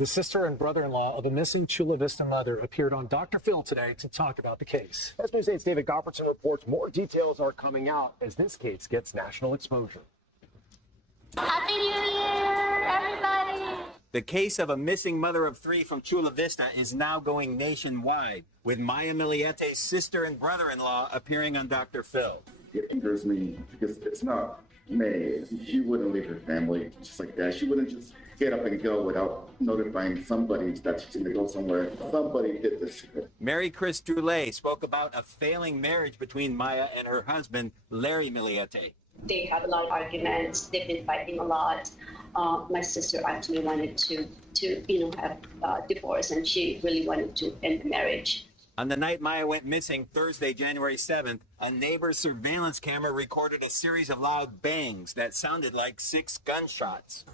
The sister and brother-in-law of a missing Chula Vista mother appeared on Dr. Phil today to talk about the case. As News 8's David Gofferson reports, more details are coming out as this case gets national exposure. Happy New Year, everybody! The case of a missing mother of three from Chula Vista is now going nationwide, with Maya Millete's sister and brother-in-law appearing on Dr. Phil. It angers me because it's not May. She wouldn't leave her family just like that. She wouldn't just get up and go without notifying somebody that she's going to go somewhere. Somebody did this. Mary Chris Droulet spoke about a failing marriage between Maya and her husband, Larry Millete. They have a lot of arguments. They've been fighting a lot. My sister actually wanted to have a divorce, and she really wanted to end the marriage. On the night Maya went missing, Thursday, January 7th, a neighbor's surveillance camera recorded a series of loud bangs that sounded like 6 gunshots.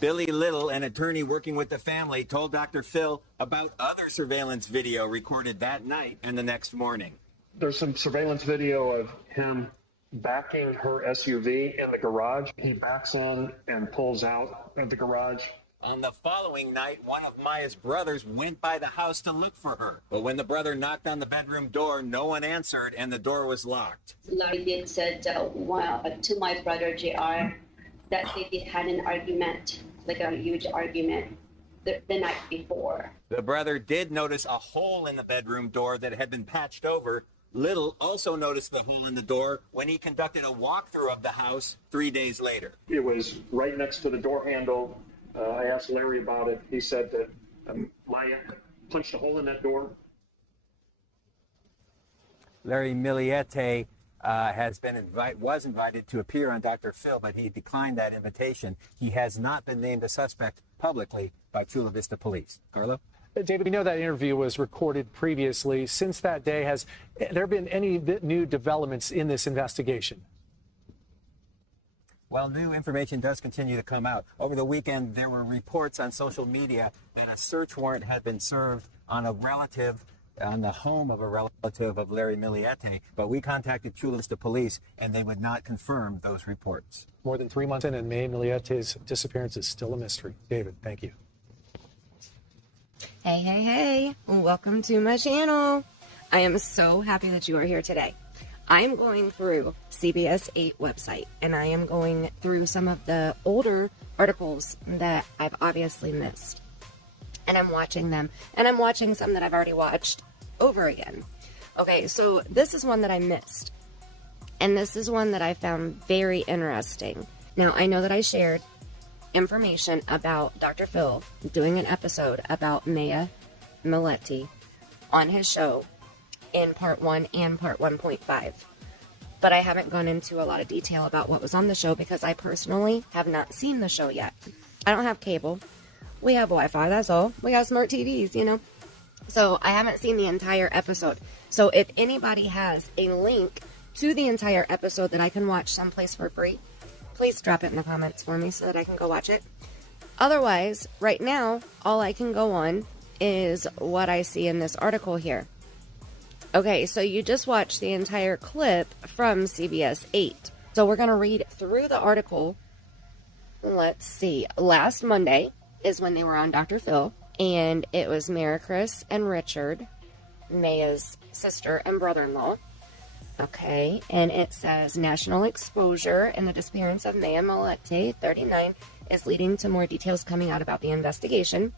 Billy Little, an attorney working with the family, told Dr. Phil about other surveillance video recorded that night and the next morning. There's some surveillance video of him backing her SUV in the garage. He backs in and pulls out of the garage. On the following night, one of Maya's brothers went by the house to look for her. But when the brother knocked on the bedroom door, no one answered and the door was locked. Larry did said to my brother JR that they did had an argument, like a huge argument, the night before. The brother did notice a hole in the bedroom door that had been patched over. Little also noticed the hole in the door when he conducted a walkthrough of the house 3 days later. It was right next to the door handle. I asked Larry about it. He said that Maya punched a hole in that door. Larry Millete was invited to appear on Dr. Phil, but he declined that invitation. He has not been named a suspect publicly by Chula Vista Police. Carlo? David, we know that interview was recorded previously. Since that day, has there been any new developments in this investigation? Well, new information does continue to come out. Over the weekend, there were reports on social media that a search warrant had been served on the home of a relative of Larry Millete, but we contacted Chula Vista Police, and they would not confirm those reports. More than 3 months in, and Maya Millete's disappearance is still a mystery. David, thank you. Hey, welcome to my channel. I am so happy that you are here today. I am going through CBS 8 website, and I am going through some of the older articles that I've obviously missed. And I'm watching them, and I'm watching some that I've already watched over again. Okay, so this is one that I missed, and this is one that I found very interesting. Now, I know that I shared information about Dr. Phil doing an episode about Maya Millete on his show in part 1 and part 1.5. But I haven't gone into a lot of detail about what was on the show because I personally have not seen the show yet. I don't have cable. We have Wi-Fi, that's all. We got smart TVs, you know. So I haven't seen the entire episode. So if anybody has a link to the entire episode that I can watch someplace for free, please drop it in the comments for me so that I can go watch it. Otherwise, right now, all I can go on is what I see in this article here. Okay, so you just watched the entire clip from CBS 8. So we're going to read through the article. Let's see. Last Monday is when they were on Dr. Phil, and it was Mary Chris and Richard, Maya's sister and brother-in-law. Okay, and it says national exposure in the disappearance of Maya Millete, 39, is leading to more details coming out about the investigation.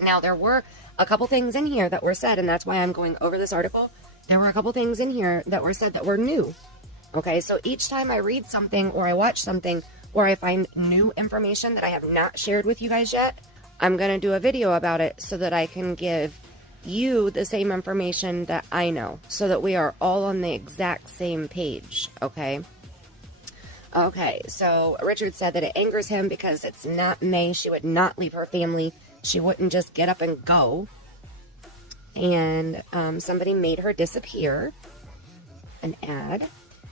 Now, there were a couple things in here that were said, and that's why I'm going over this article. There were a couple things in here that were said that were new. Okay, so each time I read something or I watch something or I find new information that I have not shared with you guys yet, I'm going to do a video about it so that I can give you the same information that I know, so that we are all on the exact same page, okay? Okay, so Richard said that it angers him because it's not May. She would not leave her family. She wouldn't just get up and go. And somebody made her disappear. An ad.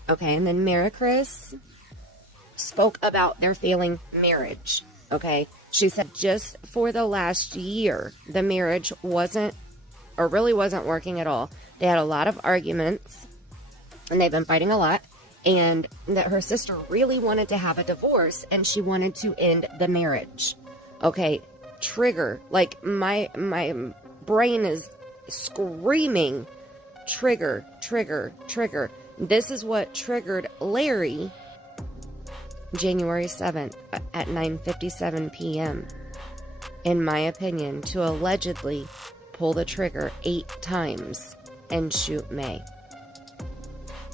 Okay, and then Mary Chris spoke about their failing marriage, okay? She said just for the last year, the marriage really wasn't working at all. They had a lot of arguments, and they've been fighting a lot. and that her sister really wanted to have a divorce and she wanted to end the marriage. Okay, trigger. Like my brain is screaming, trigger, trigger, trigger. This is what triggered Larry January 7th at 9:57 p.m. in my opinion, to allegedly pull the trigger 8 times and shoot May.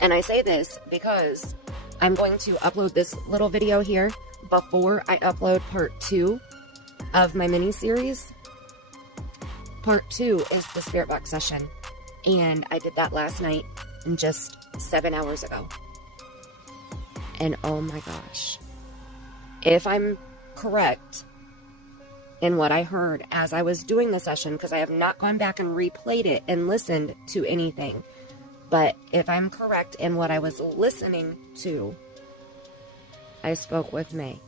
And I say this because I'm going to upload this little video here before I upload part 2 of my mini-series. Part 2 is the spirit box session, and I did that last night, just 7 hours ago. And oh my gosh, if I'm correct in what I heard as I was doing the session, because I have not gone back and replayed it and listened to anything, but if I'm correct in what I was listening to, I spoke with May.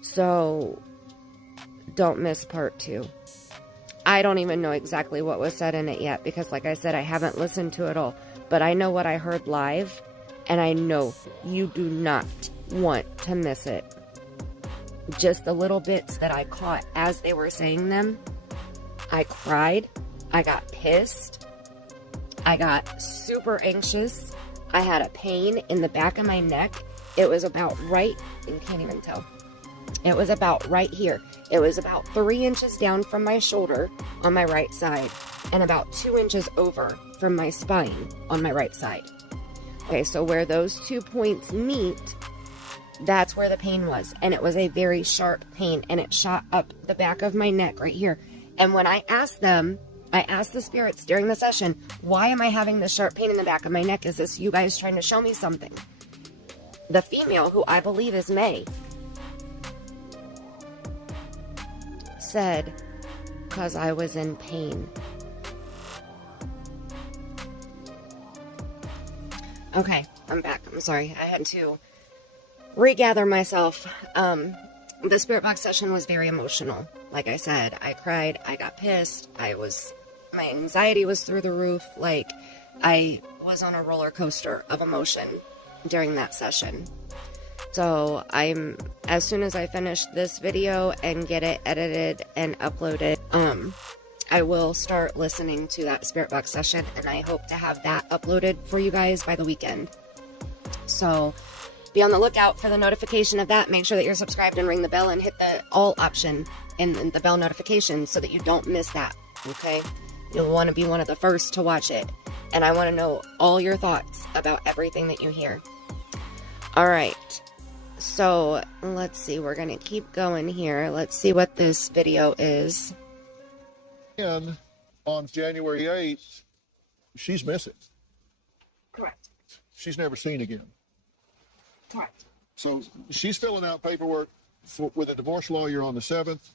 So don't miss part 2. I don't even know exactly what was said in it yet, because like I said, I haven't listened to it all, but I know what I heard live, and I know you do not want to miss it. Just the little bits that I caught as they were saying them, I cried, I got pissed, I got super anxious, I had a pain in the back of my neck. It was about right, you can't even tell. It was about right here. It was about 3 inches down from my shoulder on my right side, and about 2 inches over from my spine on my right side. Okay, so where those 2 points meet, that's where the pain was. And it was a very sharp pain, and it shot up the back of my neck right here. And when I asked them, I asked the spirits during the session, why am I having this sharp pain in the back of my neck? Is this you guys trying to show me something? The female, who I believe is May, said, because I was in pain. Okay, I'm back. I'm sorry. I had to regather myself. The spirit box session was very emotional. Like I said, I cried, I got pissed, my anxiety was through the roof. Like, I was on a roller coaster of emotion during that session. So as soon as I finish this video and get it edited and uploaded, I will start listening to that spirit box session, and I hope to have that uploaded for you guys by the weekend. So be on the lookout for the notification of that. Make sure that you're subscribed and ring the bell and hit the all option in the bell notification so that you don't miss that, okay? You'll want to be one of the first to watch it, and I want to know all your thoughts about everything that you hear. All right, so let's see. We're going to keep going here. Let's see what this video is. And on January 8th, she's missing. Correct. She's never seen again. Correct. So she's filling out paperwork with a divorce lawyer on the 7th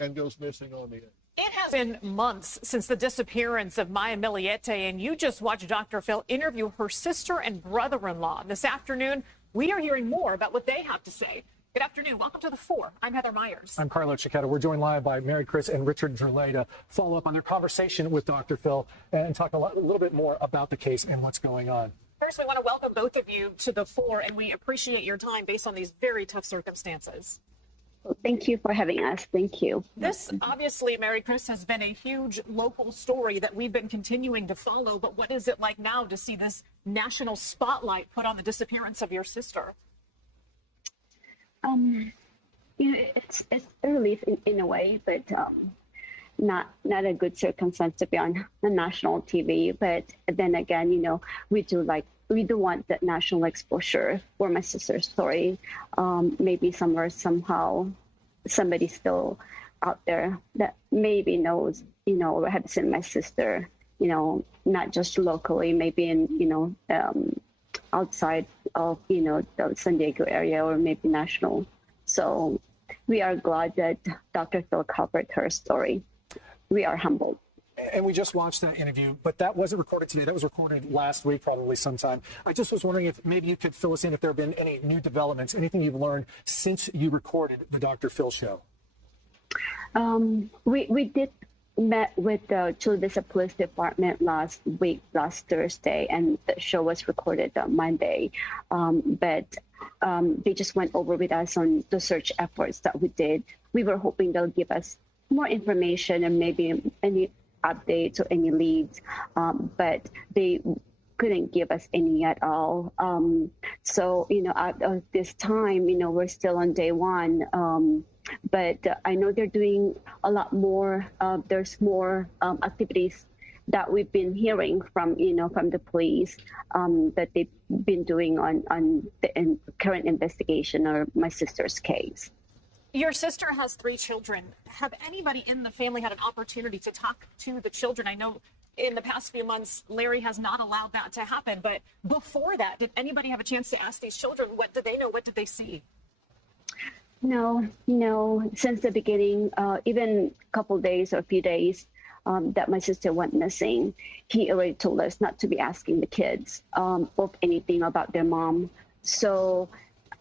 and goes missing on the 8th. It has been months since the disappearance of Maya Milletes, and you just watched Dr. Phil interview her sister and brother-in-law. This afternoon, we are hearing more about what they have to say. Good afternoon. Welcome to The 4. I'm Heather Myers. I'm Carlo Cicchetto. We're joined live by Mary Chris and Richard Gerlay to follow up on their conversation with Dr. Phil and talk a little bit more about the case and what's going on. First, we want to welcome both of you to The 4, and we appreciate your time based on these very tough circumstances. Well, thank you for having us. Thank you. This, obviously, Mary Chris, has been a huge local story that we've been continuing to follow. But what is it like now to see this national spotlight put on the disappearance of your sister? It's early in a way, but not a good circumstance to be on the national TV. But then again, we do want that national exposure for my sister's story. Maybe somehow somebody still out there that maybe knows, what happened to my sister, not just locally, maybe in, outside of, the San Diego area, or maybe national. So we are glad that Dr. Phil covered her story. We are humbled. And we just watched that interview, but that wasn't recorded today. That was recorded last week, probably sometime. I just was wondering if maybe you could fill us in if there have been any new developments, anything you've learned since you recorded the Dr. Phil show. We did met with the Chula Vista Police Department last Thursday, and the show was recorded on Monday. But they just went over with us on the search efforts that we did. We were hoping they'll give us more information and maybe any updates or any leads, but they couldn't give us any at all. So, at this time, we're still on day one. But I know they're doing a lot more. There's more activities that we've been hearing from the police that they've been doing on the current investigation of my sister's case. Your sister has 3 children. Have anybody in the family had an opportunity to talk to the children? I know in the past few months, Larry has not allowed that to happen. But before that, did anybody have a chance to ask these children? What did they know? What did they see? No, since the beginning, even a couple days or a few days that my sister went missing, he already told us not to be asking the kids of anything about their mom. So,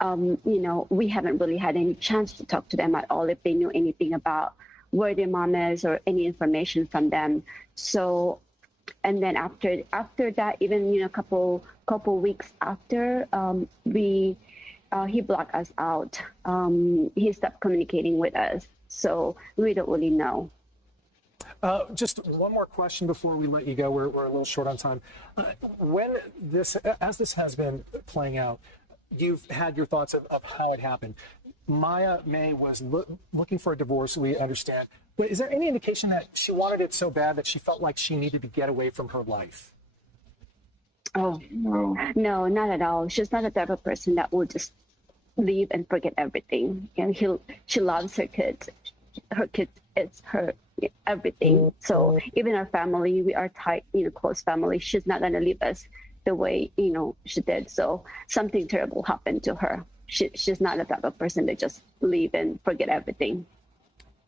we haven't really had any chance to talk to them at all if they knew anything about where their mom is or any information from them. So, and then after that, even a couple weeks after, he blocked us out. He stopped communicating with us, so we don't really know. Just one more question before we let you go. We're a little short on time. As this has been playing out, you've had your thoughts of how it happened. Maya May was looking for a divorce, we understand. But is there any indication that she wanted it so bad that she felt like she needed to get away from her life? Oh, no, not at all. She's not the type of person that will just leave and forget everything. She loves her kids. Her kids, it's her everything. So even our family, we are tight, close family. She's not going to leave us the way, she did. So something terrible happened to her. She's not the type of person to just leave and forget everything.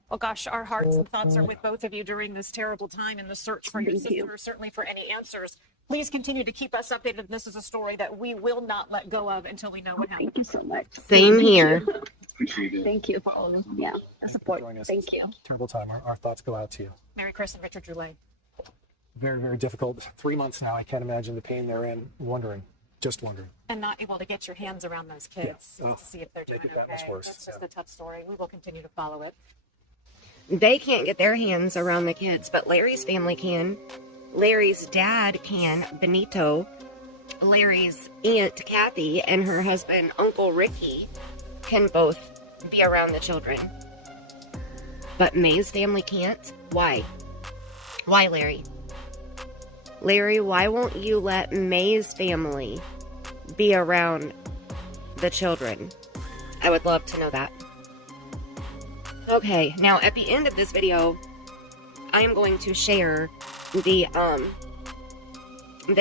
Well, gosh, our hearts and thoughts are with both of you during this terrible time in the search for your sister, certainly for any answers. Please continue to keep us updated. This is a story that we will not let go of until we know what happened. Thank you so much. Same here. Appreciate it. Thank you for all of the support. Thank you. Terrible time. Our thoughts go out to you. Mary Chris and Richard Droulet. Very, very difficult. 3 months now. I can't imagine the pain they're in. Just wondering. And not able to get your hands around those kids Yeah. to see if they're doing Make it that much okay. worse. That's just a tough story. We will continue to follow it. They can't get their hands around the kids, but Larry's family can. Larry's dad can, Benito. Larry's aunt, Kathy, and her husband, Uncle Ricky, can both be around the children. But May's family can't? Why? Why, Larry? Larry, why won't you let May's family be around the children? I would love to know that. Okay, now at the end of this video, I am going to share the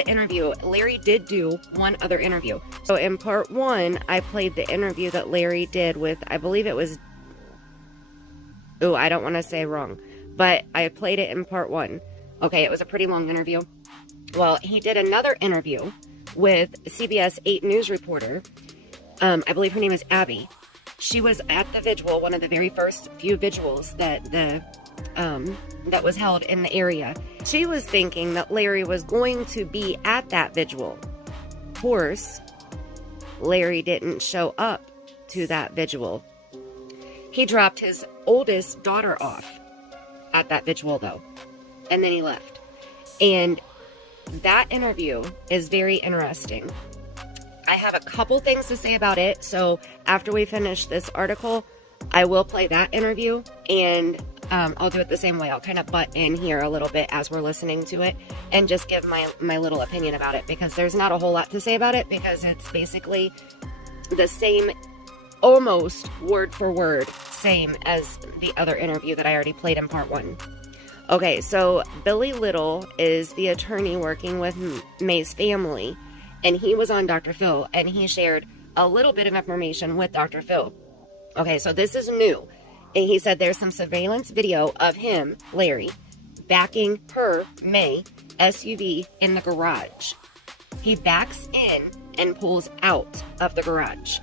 interview. Larry did do one other interview. So in part 1, I played the interview that Larry did with, I believe it was, I don't want to say wrong, but I played it in part 1. Okay, it was a pretty long interview. Well, he did another interview with CBS 8 news reporter. I believe her name is Abby. She was at the vigil, one of the very first few vigils that was held in the area. She was thinking that Larry was going to be at that vigil. Of course, Larry didn't show up to that vigil. He dropped his oldest daughter off at that vigil, though, and then he left. And that interview is very interesting. I have a couple things to say about it, so after we finish this article, I will play that interview, and I'll do it the same way. I'll kind of butt in here a little bit as we're listening to it and just give my little opinion about it, because there's not a whole lot to say about it, because it's basically the same, almost word for word, same as the other interview that I already played in part 1. Okay, so Billy Little is the attorney working with May's family, and he was on Dr. Phil, and he shared a little bit of information with Dr. Phil. Okay, so this is new. And he said there's some surveillance video of him, Larry, backing her, May, SUV in the garage. He backs in and pulls out of the garage.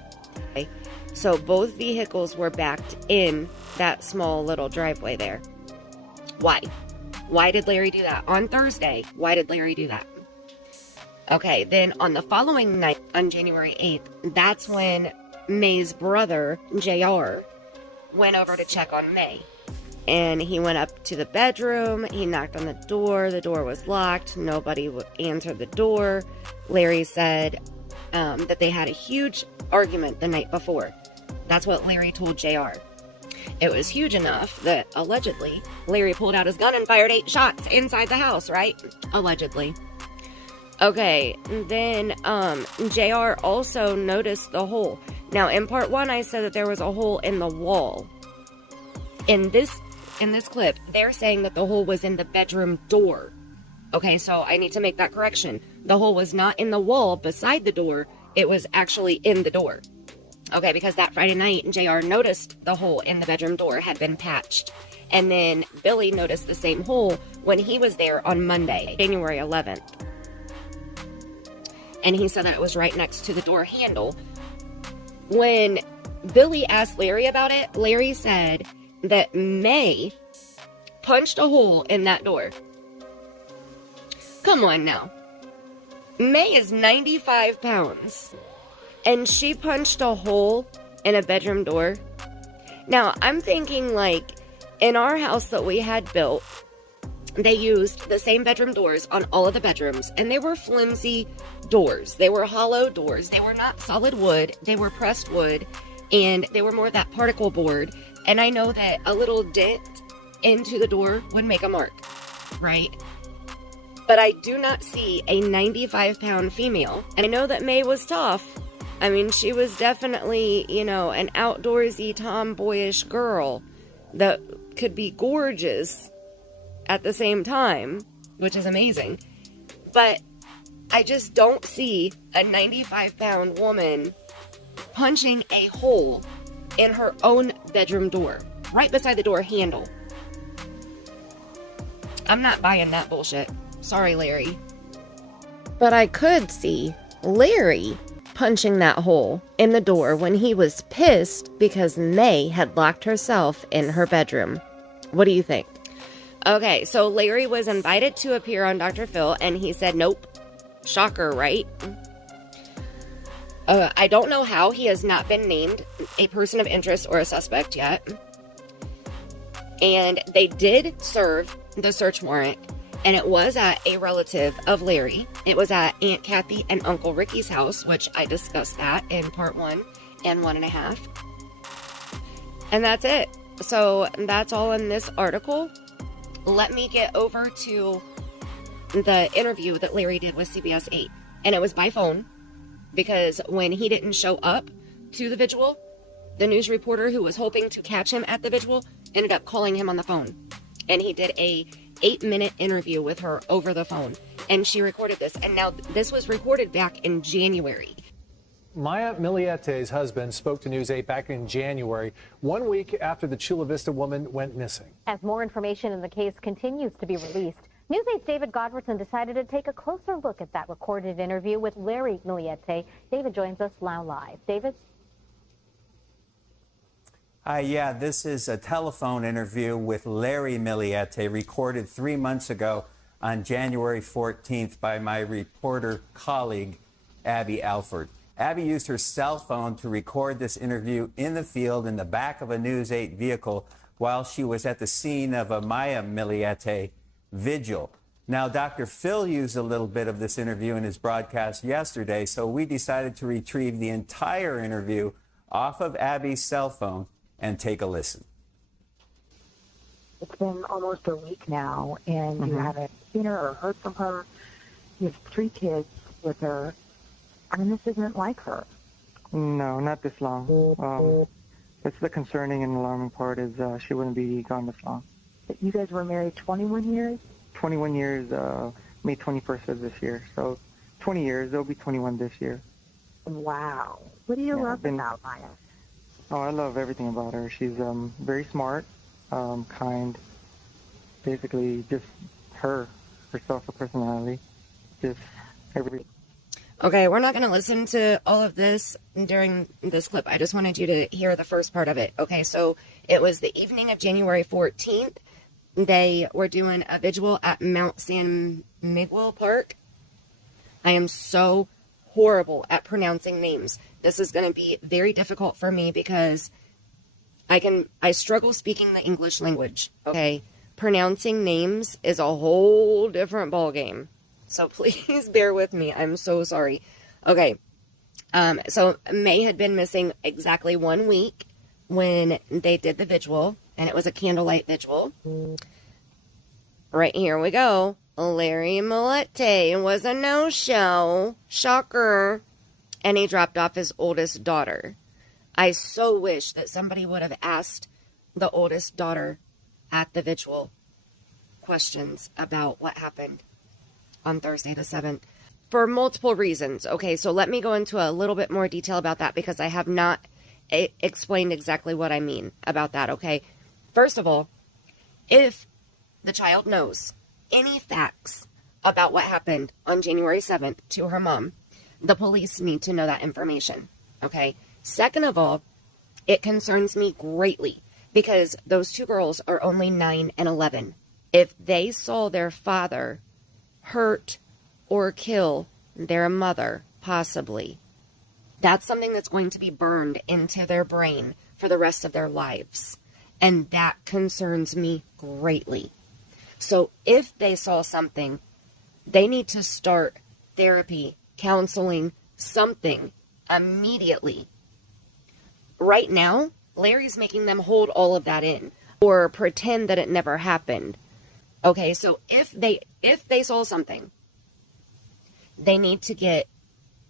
Okay, so both vehicles were backed in that small little driveway there. Why? Why did Larry do that? On Thursday, why did Larry do that? Okay, then on the following night, on January 8th, that's when May's brother, JR, went over to check on May. And he went up to the bedroom, he knocked on the door was locked, nobody would answer the door. Larry said that they had a huge argument the night before. That's what Larry told JR. It was huge enough that, allegedly, Larry pulled out his gun and fired 8 shots inside the house, right? Allegedly. Okay, then JR also noticed the hole. Now, in part 1, I said that there was a hole in the wall. In this clip, they're saying that the hole was in the bedroom door. Okay, so I need to make that correction. The hole was not in the wall beside the door. It was actually in the door. Okay, because that Friday night, JR noticed the hole in the bedroom door had been patched. And then Billy noticed the same hole when he was there on Monday, January 11th. And he said that it was right next to the door handle. When Billy asked Larry about it, Larry said that May punched a hole in that door. Come on now. May is 95 pounds. And she punched a hole in a bedroom door. Now, I'm thinking, like, in our house that we had built, they used the same bedroom doors on all of the bedrooms. And they were flimsy doors. They were hollow doors. They were not solid wood. They were pressed wood. And they were more that particle board. And I know that a little dent into the door would make a mark, right? But I do not see a 95-pound female. And I know that May was tough. I mean, she was definitely, you know, an outdoorsy, tomboyish girl that could be gorgeous at the same time, which is amazing. But I just don't see a 95-pound woman punching a hole in her own bedroom door, right beside the door handle. I'm not buying that bullshit. Sorry, Larry. But I could see Larry punching that hole in the door when he was pissed because May had locked herself in her bedroom. What do you think? Okay, so Larry was invited to appear on Dr. Phil, and he said nope. Shocker, right? I don't know how he has not been named a person of interest or a suspect yet. And they did serve the search warrant, and it was at a relative of Larry. It was at Aunt Kathy and Uncle Ricky's house, which I discussed that in part 1 and 1.5. And that's it. So that's all in this article. Let me get over to the interview that Larry did with CBS 8. And it was by phone, because when he didn't show up to the vigil, the news reporter who was hoping to catch him at the vigil ended up calling him on the phone. And he did a 8-minute interview with her over the phone. And she recorded this. And now this was recorded back in January. Maya Milletes' husband spoke to News 8 back in January, 1 week after the Chula Vista woman went missing. As more information in the case continues to be released, News 8's David Godwardson decided to take a closer look at that recorded interview with Larry Millete. David joins us now live. David? Yeah, this is a telephone interview with Larry Millete recorded 3 months ago on January 14th by my reporter colleague, Abby Alford. Abby used her cell phone to record this interview in the field in the back of a News 8 vehicle while she was at the scene of a Maya Millete vigil. Now, Dr. Phil used a little bit of this interview in his broadcast yesterday, so we decided to retrieve the entire interview off of Abby's cell phone and take a listen. It's been almost a week now, and you haven't seen her or heard from her. You have 3 kids with her. I mean, this isn't like her. No, not this long. That's the concerning and alarming part is she wouldn't be gone this long. But you guys were married 21 years? 21 years, May 21st of this year. So 20 years, they'll be 21 this year. Wow. What do you love about Maya? Oh, I love everything about her. She's very smart, kind, basically just herself, her personality, just everything. Okay, we're not going to listen to all of this during this clip. I just wanted you to hear the first part of it. Okay, so it was the evening of January 14th. they were doing a vigil at Mount San Miguel Park. I am so horrible at pronouncing names. This is going to be very difficult for me because I struggle speaking the English language. Okay. Pronouncing names is a whole different ballgame. So please bear with me. I'm so sorry. Okay. So May had been missing exactly 1 week when they did the vigil, and it was a candlelight vigil. Right, here we go. Larry Millete was a no-show. Shocker. And he dropped off his oldest daughter. I so wish that somebody would have asked the oldest daughter at the vigil questions about what happened on Thursday the 7th. For multiple reasons. Okay, so let me go into a little bit more detail about that because I have not explained exactly what I mean about that, okay? First of all, if the child knows any facts about what happened on January 7th to her mom, the police need to know that information, okay? Second of all, it concerns me greatly because those two girls are only 9 and 11. If they saw their father hurt or kill their mother, possibly, that's something that's going to be burned into their brain for the rest of their lives. And that concerns me greatly. So if they saw something, they need to start therapy, counseling, something immediately. Right now, Larry's making them hold all of that in or pretend that it never happened. Okay, so if they saw something, they need to get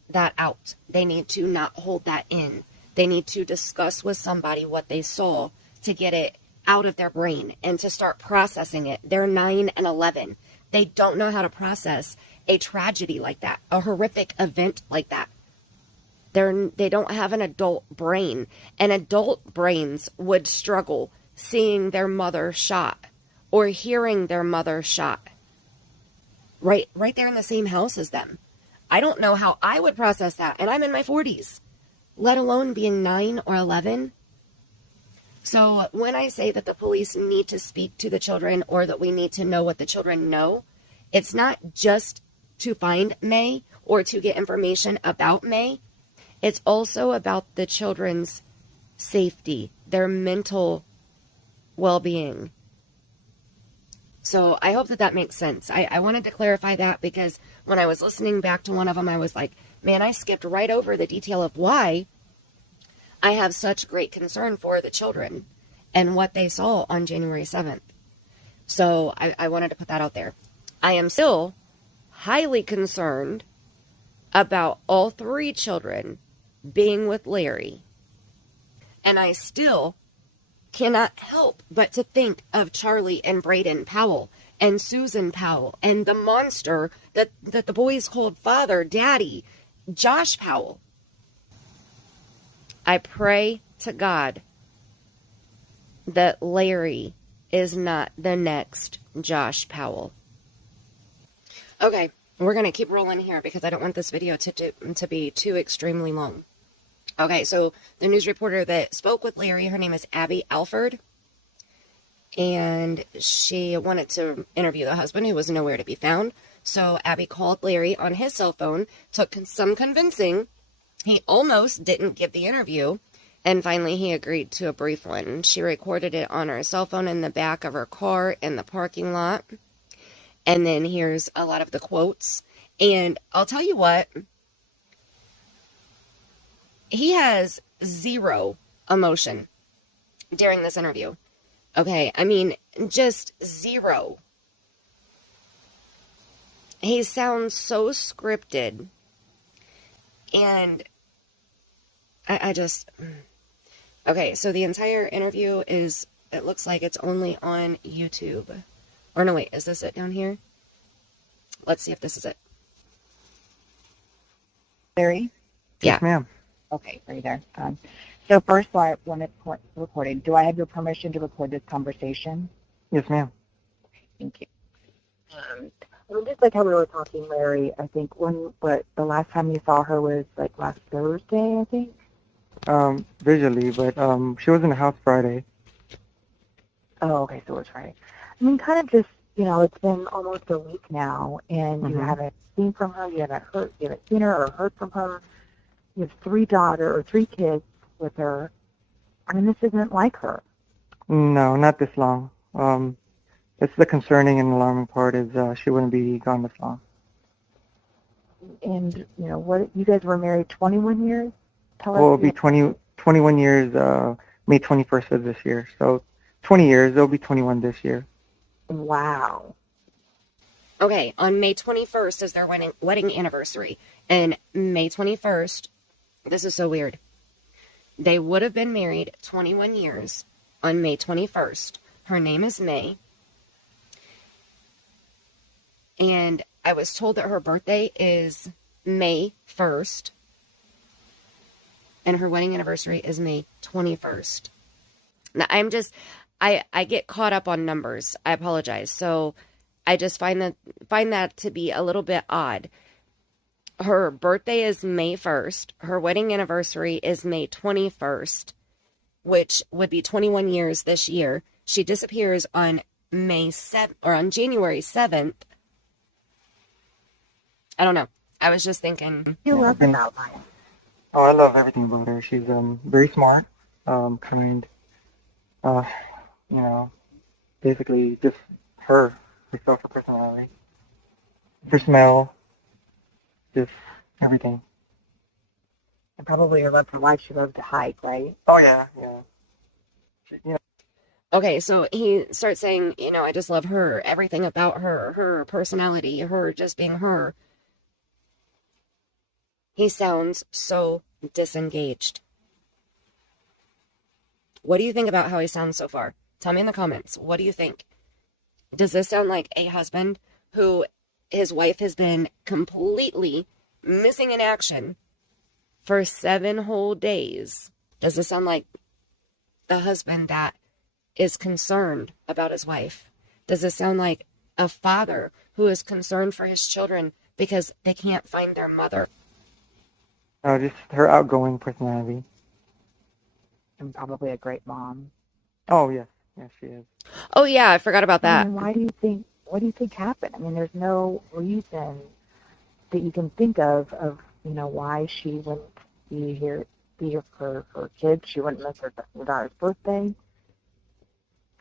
that out. They need to not hold that in. They need to discuss with somebody what they saw to get it out of their brain and to start processing it. They're 9 and 11. They don't know how to process a tragedy like that, a horrific event like that. They don't have an adult brain, and adult brains would struggle seeing their mother shot or hearing their mother shot right there in the same house as them. I don't know how I would process that, and I'm in my 40s, let alone being 9 or 11. So when I say that the police need to speak to the children or that we need to know what the children know, it's not just to find May or to get information about May. It's also about the children's safety, their mental well-being. So I hope that that makes sense. I wanted to clarify that because when I was listening back to one of them, I was like, man, I skipped right over the detail of why I have such great concern for the children and what they saw on January 7th. So I wanted to put that out there. I am still highly concerned about all 3 children being with Larry. And I still cannot help but to think of Charlie and Braden Powell and Susan Powell and the monster that the boys called father, daddy, Josh Powell. I pray to God that Larry is not the next Josh Powell. Okay, we're going to keep rolling here because I don't want this video to be too extremely long. Okay, so the news reporter that spoke with Larry, her name is Abby Alford, and she wanted to interview the husband who was nowhere to be found. So Abby called Larry on his cell phone, took some convincing. He almost didn't give the interview, and finally he agreed to a brief one. She recorded it on her cell phone in the back of her car in the parking lot. And then here's a lot of the quotes. And I'll tell you what, he has zero emotion during this interview. Okay, I mean, just zero. He sounds so scripted. And I just... Okay, so the entire interview is, it looks like it's only on YouTube. Or no, wait, is this it down here? Let's see if this is it. Larry? Yeah. Yes, ma'am. Okay, are you there? So first, I want to record. Do I have your permission to record this conversation? Yes, ma'am. Thank you. Just like how we were talking, Larry, I think the last time you saw her was like last Thursday, I think? Visually, but she was in the house Friday. Oh, okay, so it was Friday. I mean, kind of just, it's been almost a week now, and you Mhm. haven't seen from her, you haven't seen her or heard from her. You have three kids with her. I mean, this isn't like her. No, not this long. It's the concerning and alarming part is she wouldn't be gone this long. And, what, you guys were married 21 years? Tell Well, it'll us. be 21 years, May 21st of this year. So 20 years, it'll be 21 this year. Wow. Okay, on May 21st is their wedding anniversary. And May 21st, this is so weird. They would have been married 21 years on May 21st. Her name is May. And I was told that her birthday is May 1st. And her wedding anniversary is May 21st. Now, I get caught up on numbers. I apologize. So I just find that to be a little bit odd. Her birthday is May 1st. Her wedding anniversary is May 21st, which would be 21 years this year. She disappears on January 7th. I don't know. I was just thinking. You love about Maya. Oh, I love everything about her. She's very smart, kind, basically just herself, her personality, her smell, just everything. And probably her love for life. She loved to hike, right? Oh yeah. Okay, so he starts saying, I just love her, everything about her, her personality, her just being her. He sounds so disengaged. What do you think about how he sounds so far? Tell me in the comments. What do you think? Does this sound like a husband who his wife has been completely missing in action for 7 whole days? Does this sound like the husband that is concerned about his wife? Does this sound like a father who is concerned for his children because they can't find their mother? Just her outgoing personality. And probably a great mom. Oh yes, she is. Oh yeah, I forgot about that. And what do you think happened? I mean, there's no reason that you can think of, why she wouldn't be here for her kids. She wouldn't miss her daughter's birthday.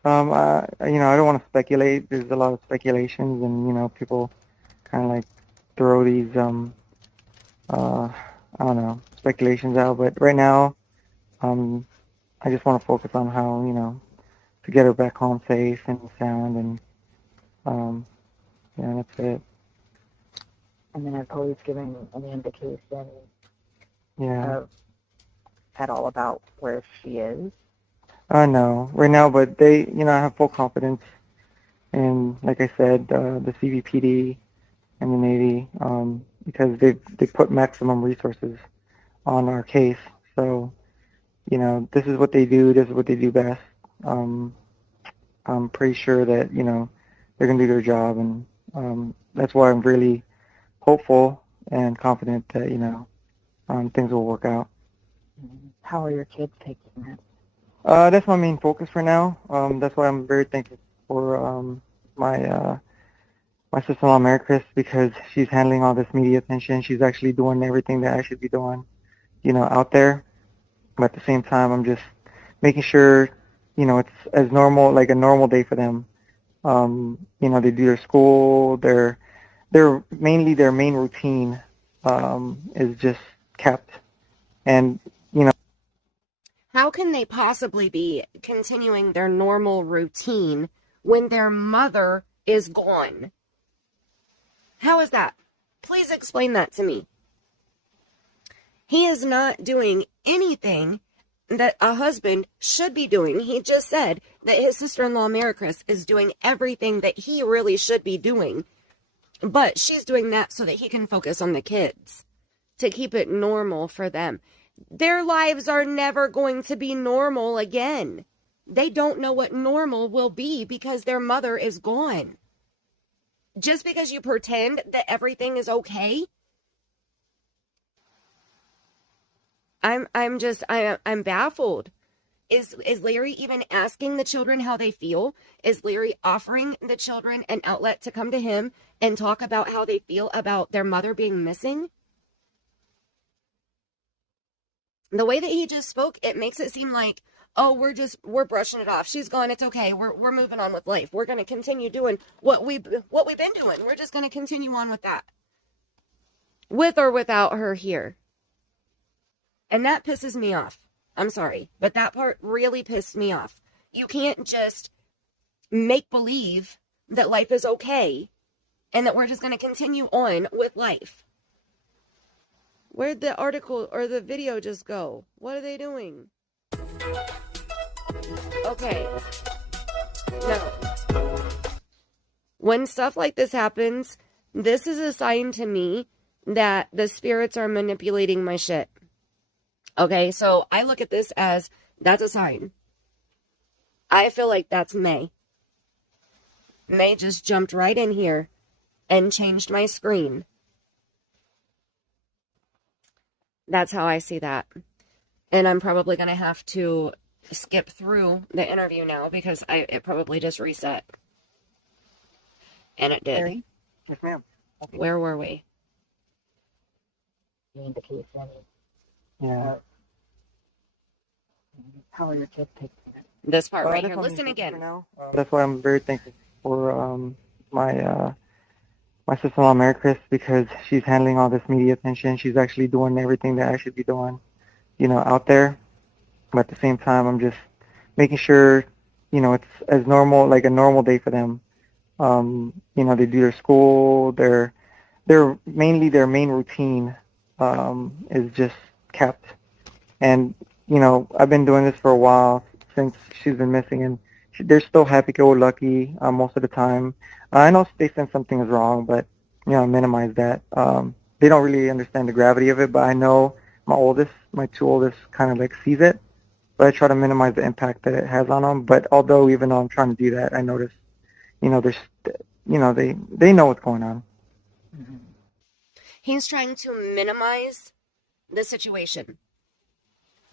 I don't want to speculate. There's a lot of speculations, and people kind of like throw these I don't know, speculations out. But right now, I just want to focus on how to get her back home safe and sound, and that's it. And then have police giving any indication at all about where she is? No, right now, but they, I have full confidence in, like I said, the CVPD and the Navy, because they put maximum resources on our case. So, this is what they do. This is what they do best. I'm pretty sure that they're gonna do their job, and that's why I'm really hopeful and confident that things will work out. How are your kids taking it? That's my main focus for now. That's why I'm very thankful for my sister-in-law, Mary Chris, because she's handling all this media attention. She's actually doing everything that I should be doing, out there. But at the same time, I'm just making sure, it's as normal, like a normal day for them. They do their school. Their main routine is just kept, and How can they possibly be continuing their normal routine when their mother is gone? How is that? Please explain that to me. He is not doing anything that a husband should be doing. He just said that his sister-in-law, Mary Chris, is doing everything that he really should be doing. But she's doing that so that he can focus on the kids, to keep it normal for them. Their lives are never going to be normal again. They don't know what normal will be because their mother is gone. Just because you pretend that everything is okay, I'm baffled. Is Larry even asking the children how they feel? Is Larry offering the children an outlet to come to him and talk about how they feel about their mother being missing? The way that he just spoke, it makes it seem like, oh, we're brushing it off. She's gone. It's okay. We're moving on with life. We're going to continue doing what we've been doing. We're just going to continue on with that. With or without her here. And that pisses me off. I'm sorry, but that part really pissed me off. You can't just make believe that life is okay and that we're just going to continue on with life. Where'd the article or the video just go? What are they doing? Okay. No. When stuff like this happens, this is a sign to me that the spirits are manipulating my shit. Okay, so I look at this as, that's a sign. I feel like that's May. May just jumped right in here and changed my screen. That's how I see that. And I'm probably going to have to skip through the interview now because it probably just reset. And it did. Larry? Yes, ma'am. Okay. Where were we? In the case, Yeah. how are your kids taking it? This part right that's here. what I'm Listen thankful again. for now. That's why I'm very thankful for my sister-in-law, Mary Chris, because she's handling all this media attention. She's actually doing everything that I should be doing, out there. But at the same time, I'm just making sure, it's as normal, like a normal day for them. They do their school. Their main routine is just kept. And I've been doing this for a while since she's been missing, and they're still happy-go-lucky most of the time. I know they sense something is wrong, but I minimize that. They don't really understand the gravity of it, but I know my two oldest, kind of like sees it. But I try to minimize the impact that it has on them. But although even though I'm trying to do that, I notice, there's, they know what's going on. Mm-hmm. He's trying to minimize the situation.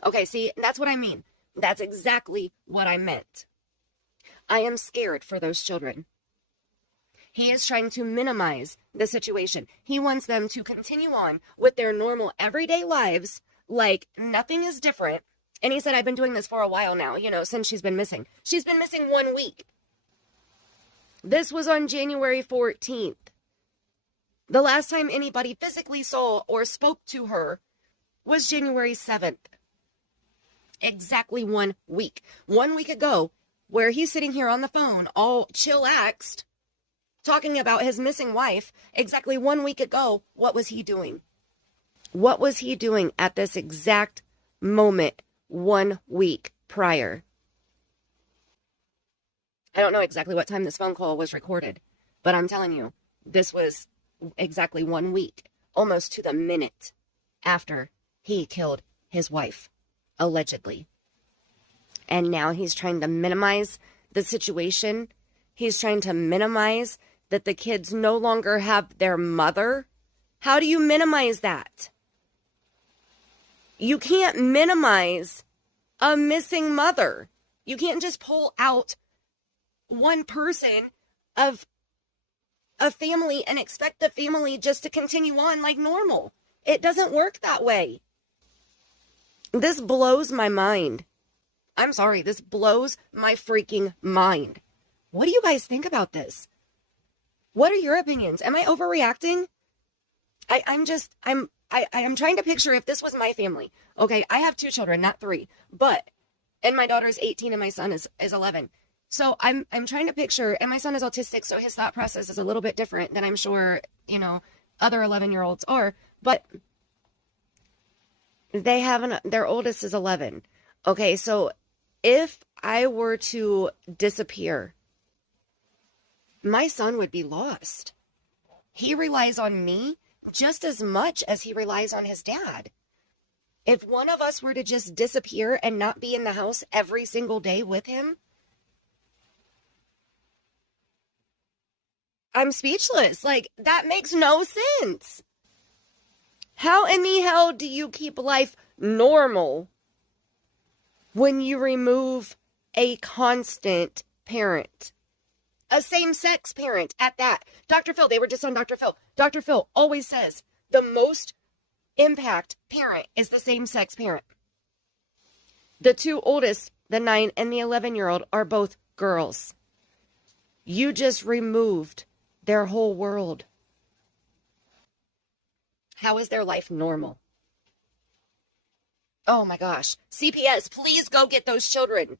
Okay, see, that's what I mean. That's exactly what I meant. I am scared for those children. He is trying to minimize the situation. He wants them to continue on with their normal everyday lives like nothing is different. And he said, I've been doing this for a while now, since she's been missing. She's been missing 1 week. This was on January 14th. The last time anybody physically saw or spoke to her was January 7th. Exactly 1 week. 1 week ago, where he's sitting here on the phone, all chillaxed, talking about his missing wife. Exactly 1 week ago, what was he doing? What was he doing at this exact moment 1 week prior? I don't know exactly what time this phone call was recorded, but I'm telling you, this was exactly 1 week, almost to the minute after he killed his wife, allegedly. And now he's trying to minimize the situation. He's trying to minimize that the kids no longer have their mother. How do you minimize that? You can't minimize a missing mother. You can't just pull out one person of a family and expect the family just to continue on like normal. It doesn't work that way. This blows my mind. I'm sorry, this blows my freaking mind. What do you guys think about this? What are your opinions? Am I overreacting? I'm trying to picture if this was my family. Okay, I have 2 children, not 3, and my daughter's 18 and my son is 11. So I'm trying to picture, and my son is autistic, so his thought process is a little bit different than I'm sure, other 11-year-olds are, but they have their oldest is 11. Okay, so if I were to disappear, my son would be lost. He relies on me just as much as he relies on his dad. If one of us were to just disappear and not be in the house every single day with him, I'm speechless. Like, that makes no sense. How in the hell do you keep life normal when you remove a constant parent, a same-sex parent at that. Dr. Phil, they were just on Dr. Phil. Dr. Phil always says the most impact parent is the same-sex parent. The two oldest, the 9 and the 11-year-old, are both girls. You just removed their whole world. How is their life normal? Oh my gosh. CPS, please go get those children.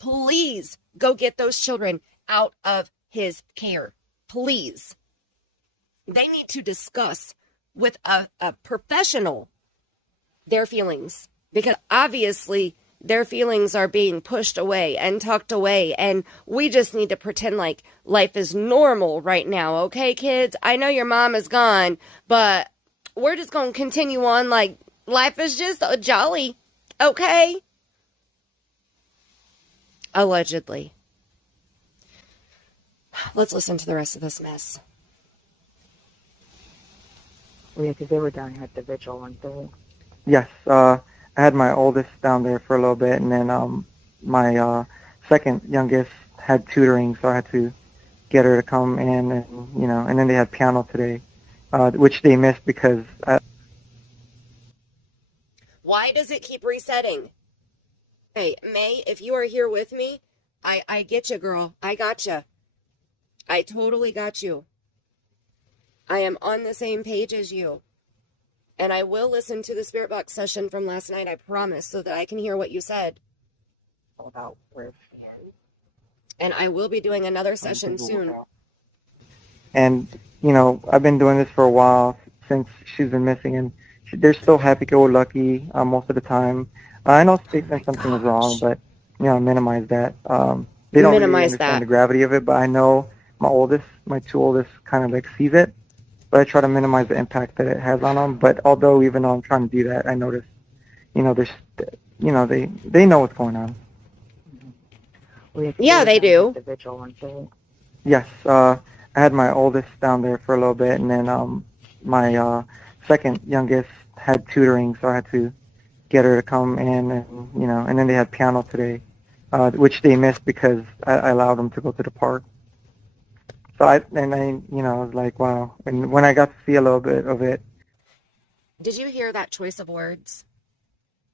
Please go get those children out of his care. Please. They need to discuss with a professional their feelings, because obviously their feelings are being pushed away and tucked away, and we just need to pretend like life is normal right now. Okay, kids? I know your mom is gone, but we're just going to continue on like life is just a jolly. Okay? Allegedly. Let's listen to the rest of this mess. Well, yeah, because they were down here at the vigil, weren't they? Yes, I had my oldest down there for a little bit, and then my second youngest had tutoring, so I had to get her to come in, and then they had piano today, which they missed because Why does it keep resetting? Hey, May, if you are here with me, I get you, girl. I got you. I totally got you. I am on the same page as you. And I will listen to the Spirit Box session from last night, I promise, so that I can hear what you said. About where she is. And I will be doing another session soon. And, I've been doing this for a while since she's been missing, and they're still happy-go-lucky most of the time. I know they think something is wrong, but, minimize that. They don't really understand the gravity of it, but I know my two oldest kind of like sees it, but I try to minimize the impact that it has on them. But although, even though I'm trying to do that, I notice, there's, they know what's going on. Yeah, they do. The vigil, weren't they? Yes, I had my oldest down there for a little bit, and then my second youngest had tutoring, so I had to get her to come in, and then they had piano today, which they missed because I allowed them to go to the park. So I was like, wow. And when I got to see a little bit of it. Did you hear that choice of words?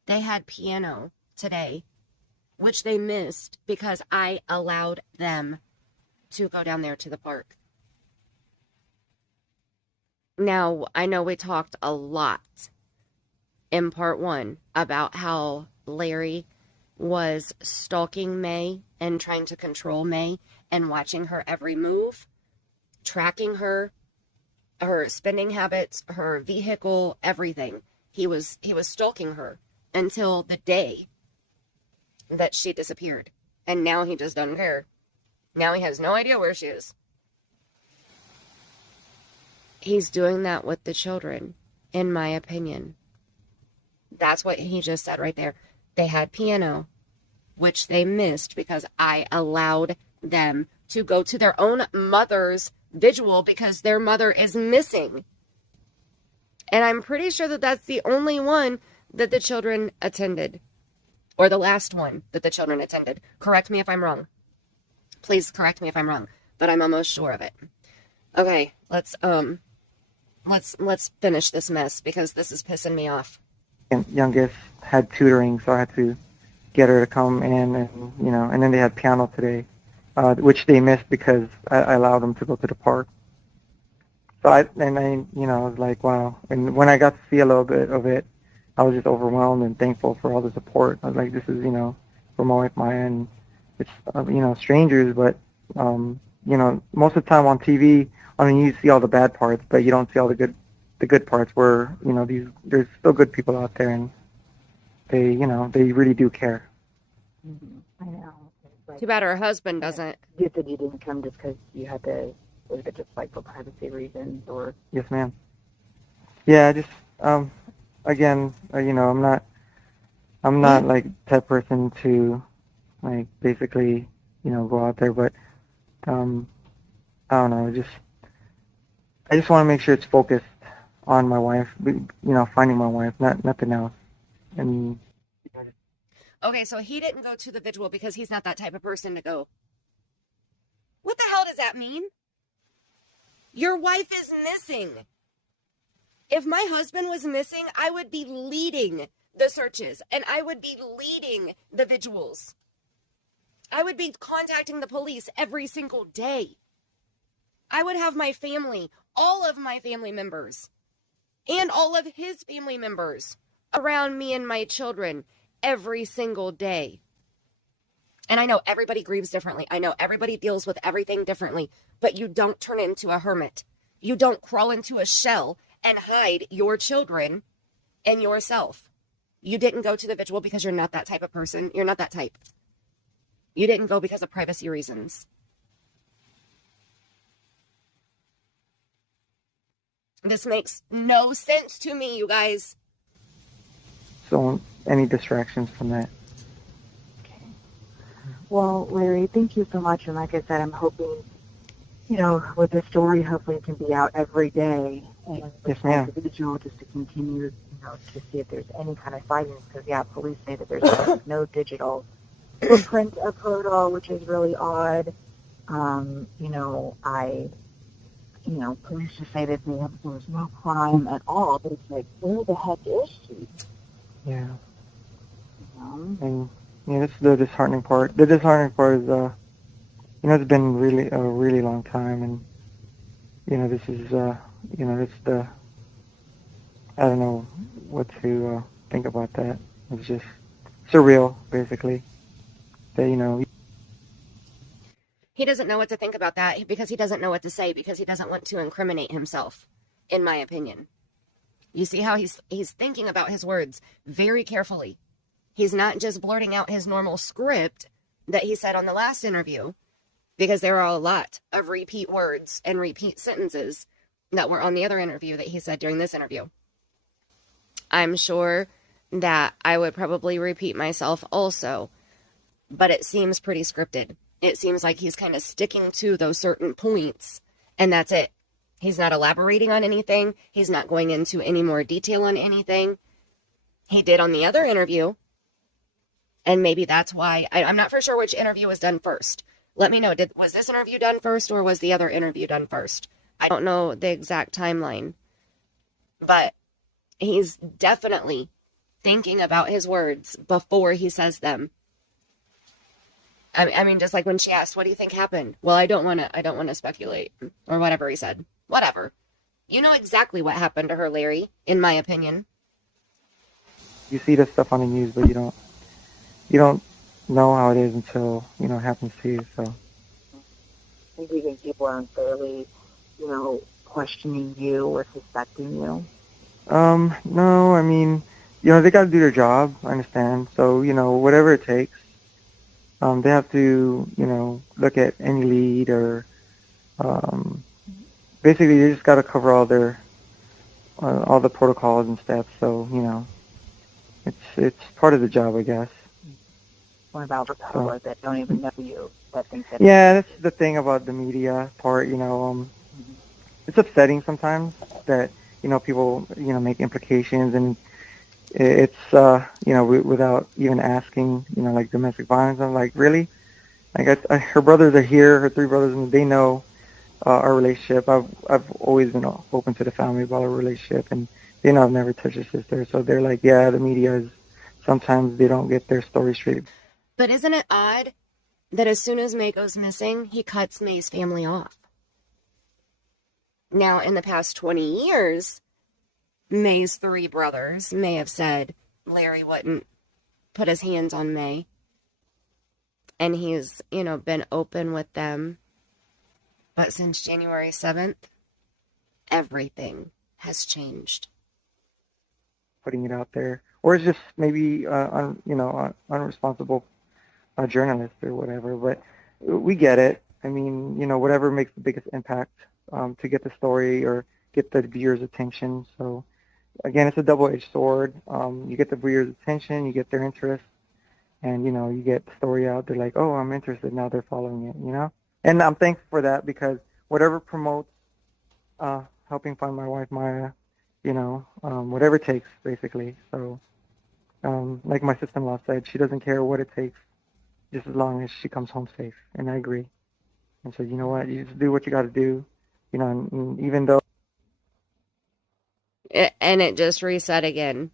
They had piano today, which they missed because I allowed them to go down there to the park. Now, I know we talked a lot in part 1 about how Larry was stalking May and trying to control May and watching her every move, tracking her spending habits, her vehicle, everything. He was stalking her until the day that she disappeared. And now he just doesn't care. Now he has no idea where she is. He's doing that with the children, in my opinion. That's what he just said right there. They had piano, which they missed because I allowed them to go to their own mother's vigil because their mother is missing. And I'm pretty sure that that's the only one that the children attended. Or the last one that the children attended. Correct me if I'm wrong. Please correct me if I'm wrong. But I'm almost sure of it. Okay, let's finish this mess because this is pissing me off. And youngest had tutoring, so I had to get her to come in, and then they had piano today, which they missed because I allowed them to go to the park. So I was like, wow. And when I got to see a little bit of it, I was just overwhelmed and thankful for all the support. I was like, this is, for my wife Maya, and it's, strangers, but, most of the time on TV, you see all the bad parts, but you don't see all the good parts where, there's still good people out there, and they, they really do care. Mm-hmm. I know. Like, too bad her husband doesn't. You said you didn't come just because you had to, was it just like for privacy reasons, or? Yes, ma'am. Yeah, just, again, I'm not like the type person to, like, basically, go out there, but, I don't know, I just want to make sure it's focused on my wife, finding my wife, nothing else. And Okay, so he didn't go to the vigil because he's not that type of person to go. What the hell does that mean? Your wife is missing. If my husband was missing, I would be leading the searches and I would be leading the vigils. I would be contacting the police every single day. I would have my family, all of my family members, and all of his family members around me and my children every single day. And I know everybody grieves differently. I know everybody deals with everything differently, but you don't turn into a hermit. You don't crawl into a shell and hide your children and yourself. You didn't go to the vigil because you're not that type of person. You're not that type. You didn't go because of privacy reasons. This makes no sense to me, you guys. So, any distractions from that? Well, Larry, thank you so much. And like I said, I'm hoping, you know, with this story, hopefully it can be out every day. And Yes, ma'am. the vigil just to continue, you know, to see if there's any kind of sightings. Because, yeah, police say that there's no digital footprint of her at all, which is really odd. Police just say that there was no crime at all. But it's like, where the heck is she? Yeah. Um, And this is the disheartening part. The disheartening part is, it's been really a really long time, and this is, it's the. I don't know what to think about that. It's just surreal, basically. That He doesn't know what to think about that because he doesn't know what to say because he doesn't want to incriminate himself, in my opinion. You see how he's thinking about his words very carefully. He's not just blurting out his normal script that he said on the last interview, because there are a lot of repeat words and repeat sentences that were on the other interview that he said during this interview. I'm sure that I would probably repeat myself also, but it seems pretty scripted. It seems like he's kind of sticking to those certain points, and that's it. He's not elaborating on anything. He's not going into any more detail on anything. He did on the other interview, and maybe that's why. I'm not for sure which interview was done first. Let me know. Was this interview done first, or was the other interview done first? I don't know the exact timeline, but he's definitely thinking about his words before he says them. I mean, just like when she asked, what do you think happened? Well, I don't want to speculate, or whatever he said. Whatever. You know exactly what happened to her, Larry, in my opinion. you see this stuff on the news, but you don't know how it is until it happens to you. So I think even people are unfairly, questioning you or suspecting you. no, I mean, they got to do their job. I understand. So whatever it takes. They have to, look at any lead or, basically they just got to cover all the protocols and steps. So, it's part of the job, I guess. What about the public that don't even know you, that think that? Yeah, that's the thing about the media part. It's upsetting sometimes that people make implications, and it's without even asking, like domestic violence. I'm like, really? Like, her brothers are here, her three brothers, and they know our relationship. I've always been open to the family about our relationship, and they know I've never touched a sister. So they're like, yeah, the media is, sometimes they don't get their story straight. But isn't it odd that as soon as May goes missing, he cuts May's family off? Now, in the past 20 years, May's three brothers may have said Larry wouldn't put his hands on May. And he's, been open with them. But since January 7th, everything has changed. Putting it out there. Or it's just maybe, unresponsible journalist or whatever. But we get it. I mean, whatever makes the biggest impact to get the story or get the viewer's attention. So, again, it's a double-edged sword. You get the viewer's attention, you get their interest, and, you get the story out. They're like, oh, I'm interested. Now they're following it, And I'm thankful for that, because whatever promotes helping find my wife, Maya, whatever it takes, basically. So Like my sister-in-law said, she doesn't care what it takes, just as long as she comes home safe. And I agree. And so, you know what? You just do what you got to do. You know, and even though. And it just reset again.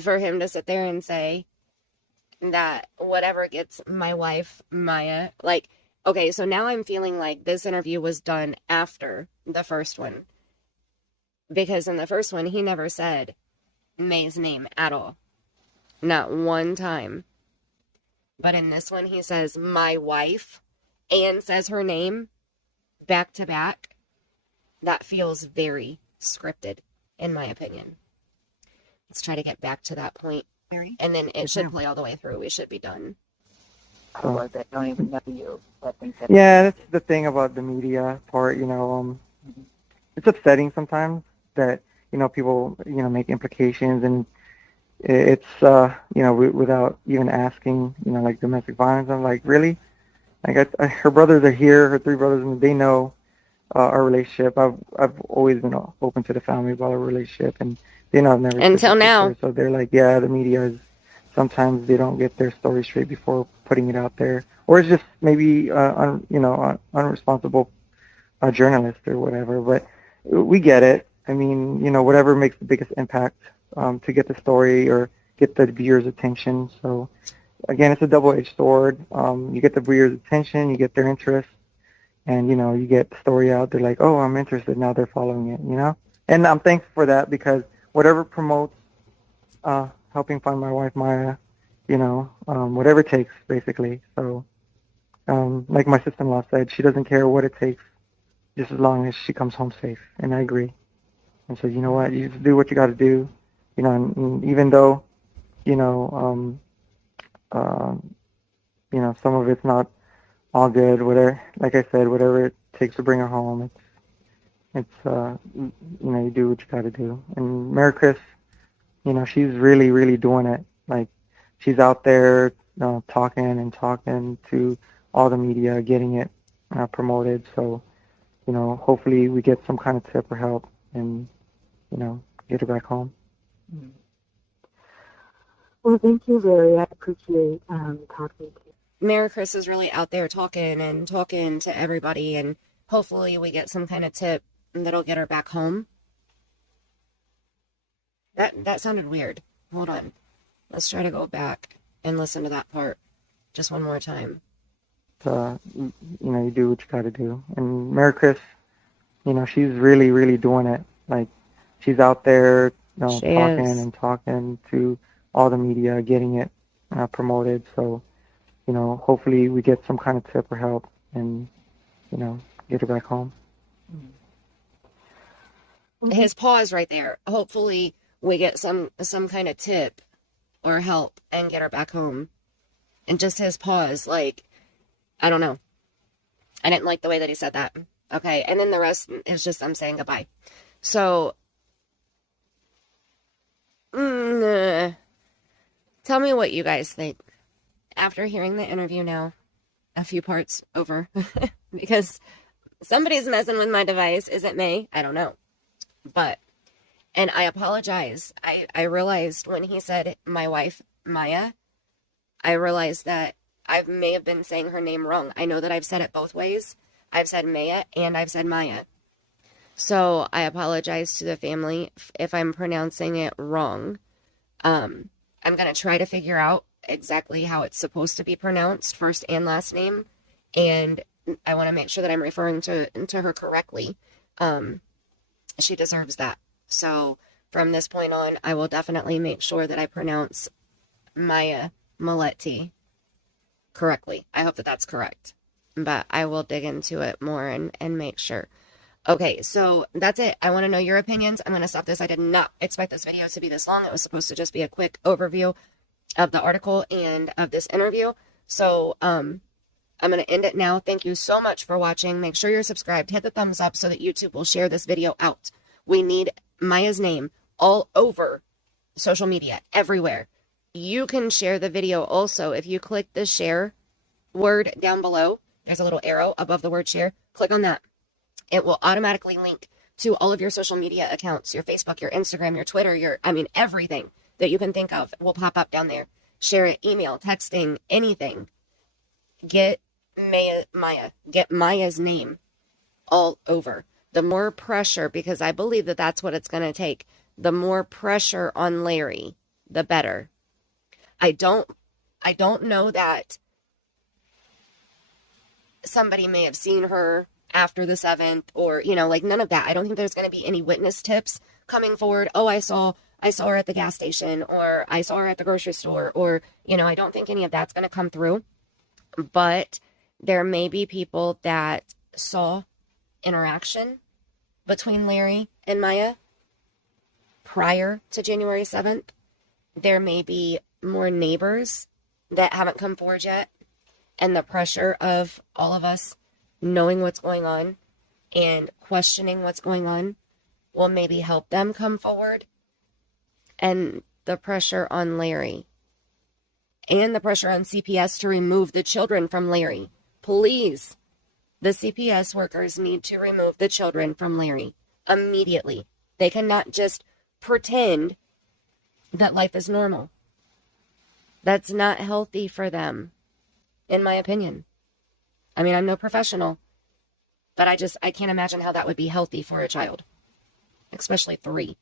For him to sit there and say that whatever gets my wife, Maya, like, okay, so now I'm feeling like this interview was done after the first one. Because in the first one, he never said May's name at all. Not one time. But in this one, he says my wife and says her name back to back. That feels very scripted, in my opinion. Let's try to get back to that point. And then it should play all the way through. We should be done. That don't even know you. Yeah, that's the thing about the media part, it's upsetting sometimes that, people, make implications, and it's, without even asking, like domestic violence. I'm like, really? Like, her brothers are here, her three brothers, and they know our relationship. I've always been open to the family about our relationship, and they know I've never until now. her, so they're like, yeah, the media is, sometimes they don't get their story straight before putting it out there, or it's just maybe unresponsible journalist or whatever. But we get it. I mean, whatever makes the biggest impact to get the story or get the viewers' attention. So again, it's a double-edged sword. You get the viewers' attention, you get their interest, and you get the story out. They're like, oh, I'm interested. Now they're following it. And I'm thankful for that, because whatever promotes helping find my wife Maya, whatever it takes, basically. So like my sister-in-law said, she doesn't care what it takes, just as long as she comes home safe. And I agree. And so, you know what? You just do what you got to do. And even though some of it's not all good, whatever, like I said, whatever it takes to bring her home, it's you do what you got to do. And Mary Chris, she's really, really doing it. Like, she's out there talking to all the media, getting it promoted. So, hopefully we get some kind of tip or help and, get her back home. Well, thank you, Larry. I appreciate talking to you. Mary Chris is really out there talking to everybody, and hopefully we get some kind of tip that'll get her back home. That sounded weird. Hold on. Let's try to go back and listen to that part just one more time. You do what you got to do. And Mary Chris, she's really, really doing it. Like, she's out there talking to all the media, getting it promoted. So, hopefully we get some kind of tip or help and, get her back home. His pause right there. Hopefully we get some kind of tip or help and get her back home. And just his pause, like, I don't know. I didn't like the way that he said that. Okay, and then the rest is just I'm saying goodbye. So, tell me what you guys think after hearing the interview now, a few parts over, because somebody's messing with my device. Is it May? I don't know. But, and I apologize. I realized when he said my wife, Maya, I realized that I may have been saying her name wrong. I know that I've said it both ways. I've said Maya and I've said Maya. So I apologize to the family if I'm pronouncing it wrong. I'm going to try to figure out exactly how it's supposed to be pronounced, first and last name. And I want to make sure that I'm referring to her correctly. She deserves that. So from this point on, I will definitely make sure that I pronounce Maya Milletes correctly. I hope that that's correct. But I will dig into it more and make sure. Okay, so that's it. I want to know your opinions. I'm going to stop this. I did not expect this video to be this long. It was supposed to just be a quick overview of the article and of this interview. So I'm going to end it now. Thank you so much for watching. Make sure you're subscribed. Hit the thumbs up so that YouTube will share this video out. We need Maya's name all over social media, everywhere. You can share the video also. If you click the share word down below, there's a little arrow above the word share. Click on that. It will automatically link to all of your social media accounts, your Facebook, your Instagram, your Twitter, everything. that you can think of will pop up down there. Share it, email, texting, anything. Get get Maya's name all over. The more pressure, because I believe that that's what it's going to take, the more pressure on Larry, the better. I don't know that somebody may have seen her after the 7th or, like none of that. I don't think there's going to be any witness tips coming forward. Oh, I saw her at the gas station, or I saw her at the grocery store, or, I don't think any of that's going to come through. But there may be people that saw interaction between Larry and Maya prior to January 7th. There may be more neighbors that haven't come forward yet. And the pressure of all of us knowing what's going on and questioning what's going on will maybe help them come forward. And the pressure on Larry and the pressure on CPS to remove the children from Larry. Please, the CPS workers need to remove the children from Larry immediately. They cannot just pretend that life is normal. That's not healthy for them, in my opinion. I mean, I'm no professional, but I can't imagine how that would be healthy for a child, especially 3.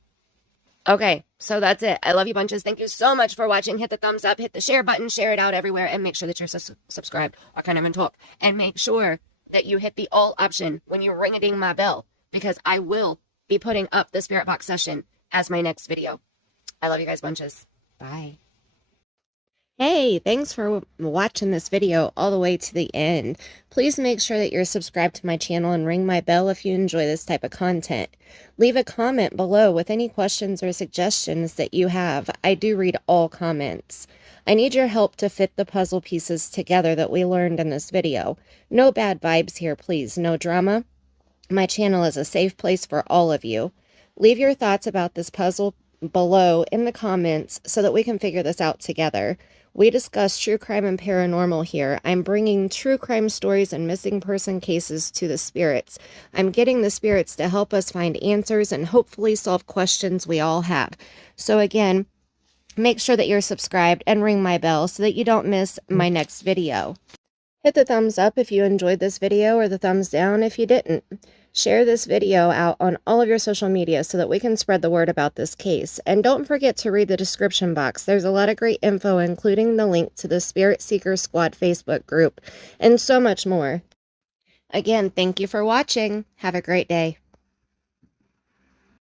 Okay, so that's it. I love you bunches. Thank you so much for watching. Hit the thumbs up, hit the share button, share it out everywhere, and make sure that you're subscribed or kind of in talk. And make sure that you hit the all option when you ring-a-ding my bell, because I will be putting up the Spirit Box session as my next video. I love you guys bunches. Bye. Hey, thanks for watching this video all the way to the end. Please make sure that you're subscribed to my channel and ring my bell if you enjoy this type of content. Leave a comment below with any questions or suggestions that you have. I do read all comments. I need your help to fit the puzzle pieces together that we learned in this video. No bad vibes here, please. No drama. My channel is a safe place for all of you. Leave your thoughts about this puzzle below in the comments so that we can figure this out together. We discuss true crime and paranormal here. I'm bringing true crime stories and missing person cases to the spirits. I'm getting the spirits to help us find answers and hopefully solve questions we all have. So again, make sure that you're subscribed and ring my bell so that you don't miss my next video. Hit the thumbs up if you enjoyed this video or the thumbs down if you didn't. Share this video out on all of your social media so that we can spread the word about this case. And don't forget to read the description box. There's a lot of great info, including the link to the Spirit Seeker Squad Facebook group and so much more. Again, thank you for watching. Have a great day.